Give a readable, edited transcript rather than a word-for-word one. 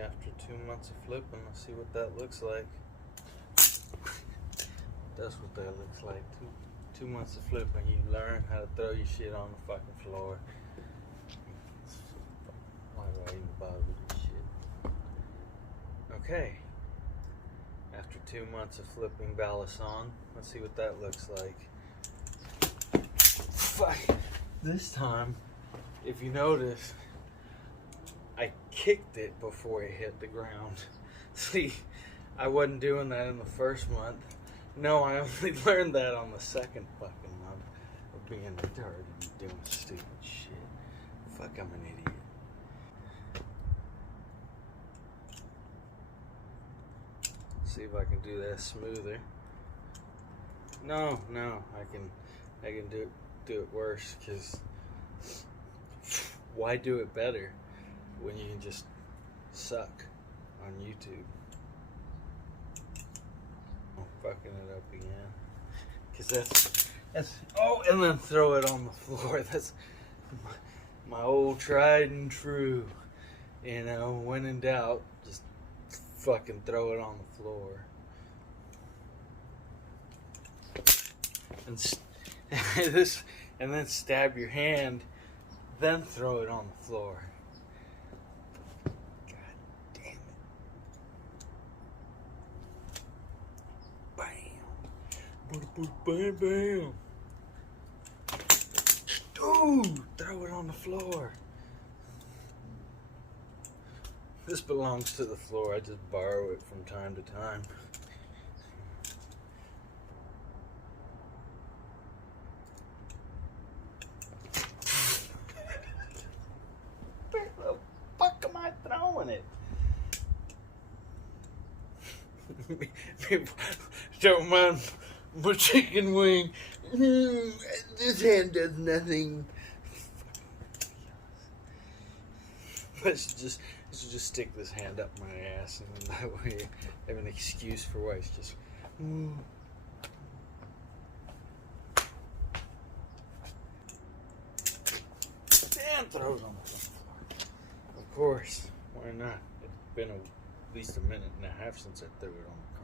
after 2 months of flipping. Let's see what that looks like. That's what that looks like. Two months of flipping, you learn how to throw your shit on the fucking floor. Why do I even bother with this shit? Okay. After 2 months of flipping Balisong, let's see what that looks like. Fuck. This time, if you notice, I kicked it before it hit the ground. See, I wasn't doing that in the first month. No, I only learned that on the second fucking month of being retarded and doing stupid shit. Fuck, I'm an idiot. See if I can do that smoother. No, I can do it worse, because why do it better when you can just suck on YouTube? I'm fucking it up again, because that's oh, and then throw it on the floor. That's my old tried and true, you know, when in doubt, just fucking throw it on the floor. And then stab your hand, then throw it on the floor. God damn it. Bam. Bam, bam. Ooh, throw it on the floor. This belongs to the floor. I just borrow it from time to time. Where the fuck am I throwing it? Don't mind my chicken wing. This hand does nothing. Let's just stick this hand up my ass, and then that way I have an excuse for why it's just. And throw it on the floor. Of course, why not? It's been at least a minute and a half since I threw it on the